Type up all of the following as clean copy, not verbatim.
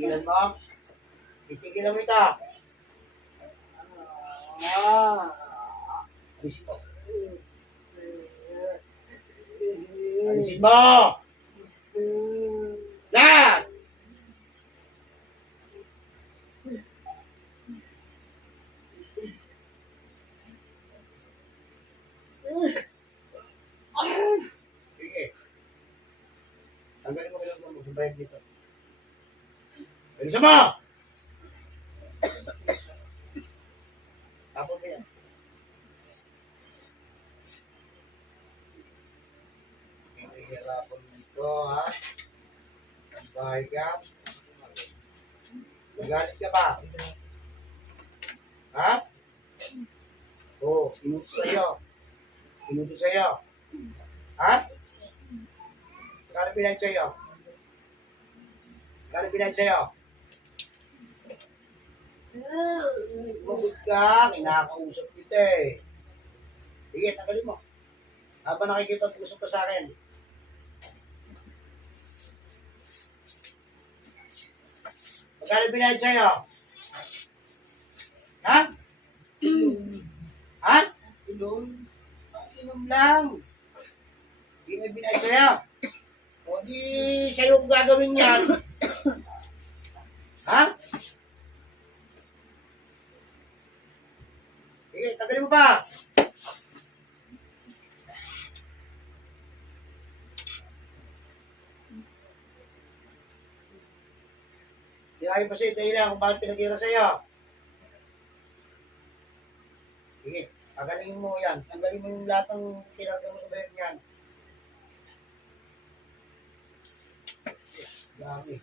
Titigilan mo? Titigilan mo ito. Alisin mo. Alisin mo! Lahat! Sige. Tanggalin mo kayo mo. Magbayad dito. Alisin mo! Tapos mo yan. Hihirapan dito, ha? Bahay ka. Magalit ka ba? Ha? Oo, inutos sa'yo. Inutos sa'yo. Ha? Magkano pinahid sa'yo? Magkano pinahid sa'yo? Magot ka, kinakausap kita eh. Sige, tanggalin mo. Habang nakikipag-usap ka sa akin. Magkano pinahid sa'yo? Ha? Ha? Inom? Inom lang. Hindi may pinahid sa'yo. O di sa'yo kung gagawin yan. Ha? Sige, tanggalin mo pa. Tirahin pa sa'yo, tayo lang kung bakit pinag-ira sa'yo. Sige, tagalingin mo yan. Tanggalin mo yung lahat ng kinarga mo sa bayad niyan. Dami.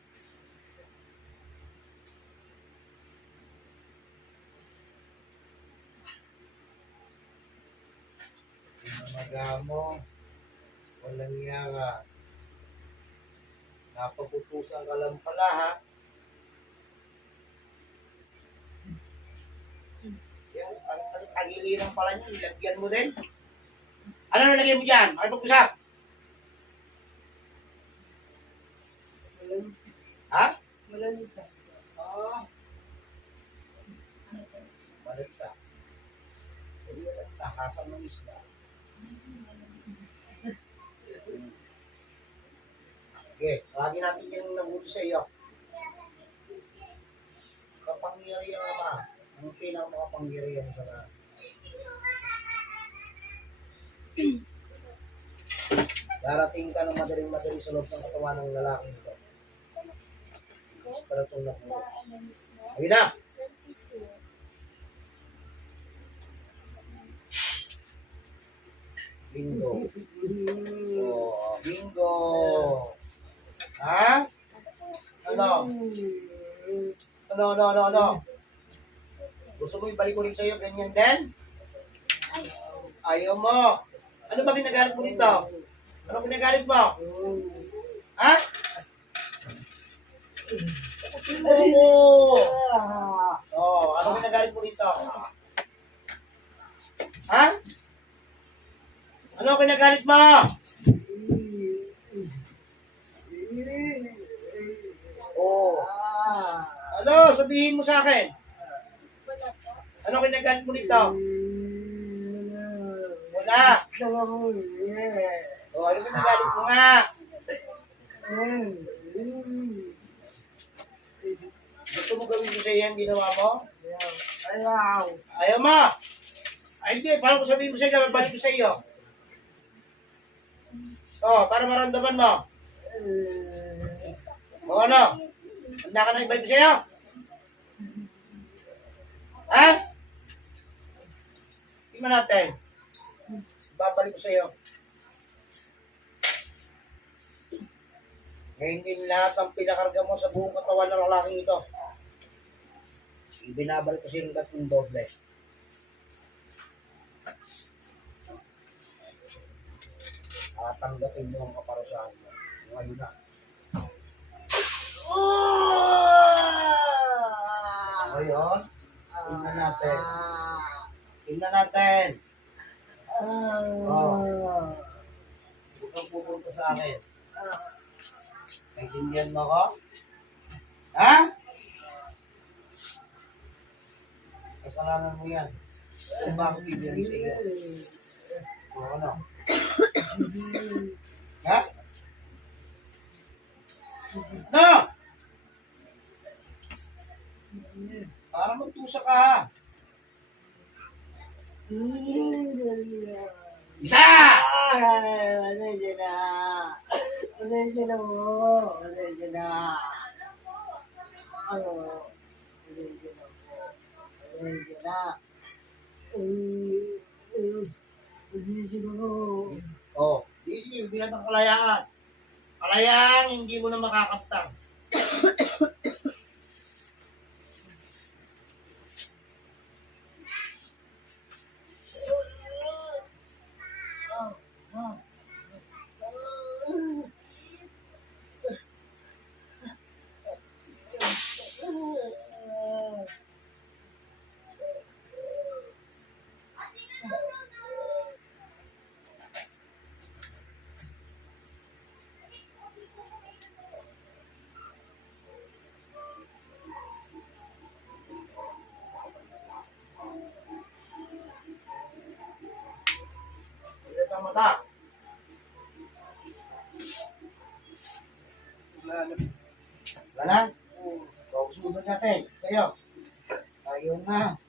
Pinamaga mo. Walang yara. Napaputusan ka lang pala, ha? Yan, ang tagiliran pala niya, nilagyan mo din. Ano nalagay mo dyan? Makipag-usap? Ha? Malansa. Malansa. Hindi lang takasan ng isda. Okay, lagi natin yung nabuto sa iyo. Kapangyarihan naman. Ang pinakamakapangyarihan sa lahat. Darating ka ng madaling-madali sa loob ng katawan ng lalaki ito. Para itong nakuha. Ayun na! Bingo. Oh, bingo. Ha? Ano? Ano? Gusto mo ibalik ulit sa'yo, ganyan din? Ayaw mo. Ano ba ginagalit mo dito? Ano ginagalit mo? Ha? Oo. Oh, ano ginagalit mo dito? Ha? Ano kinagalit mo? Oh. Ano? Sabihin mo sa akin. Ano kinagalit mo dito? Wala. Oh, ano kinagalit mo nga? Gusto mo gawin ko sa iyo ang ginawa mo? Ayaw. Ayaw mo? Ay hindi, paano ko sabihin mo sa iyo, magbalik ko sa iyo? Oh, para maramdaman mo. O ano? Handa ka na ibalik ko sa iyo? Ha? Tingnan natin. Babalik ko sa iyo. Ngayon din lahat ang pinakarga mo sa buong katawan ng lalaking ito. Ibinabalik ko sa iyo ng tatlong doble. Tatanggapin mo ang kaparusahan mo. Ngayon na. Ngayon, tingnan natin. Tingnan natin. Huwag kang pupunta sa akin. Naintindihan mo ako? Ha? Kasalanan mo yan. Kung bakit bibigyan sa iyo? O ano? Ha? No! Para magtusa ka ha. Isa! Pasensya na. Pasensya na po. Pasensya na. Ano? Pasensya na po. Pasensya na. Pasensya na po. Oh, sige, bilang ng kalayaan. Kalayaan, hindi mo na makakaptang. Bilang ang mata. Wala na? Pausunan natin. Kayo. Tayo na.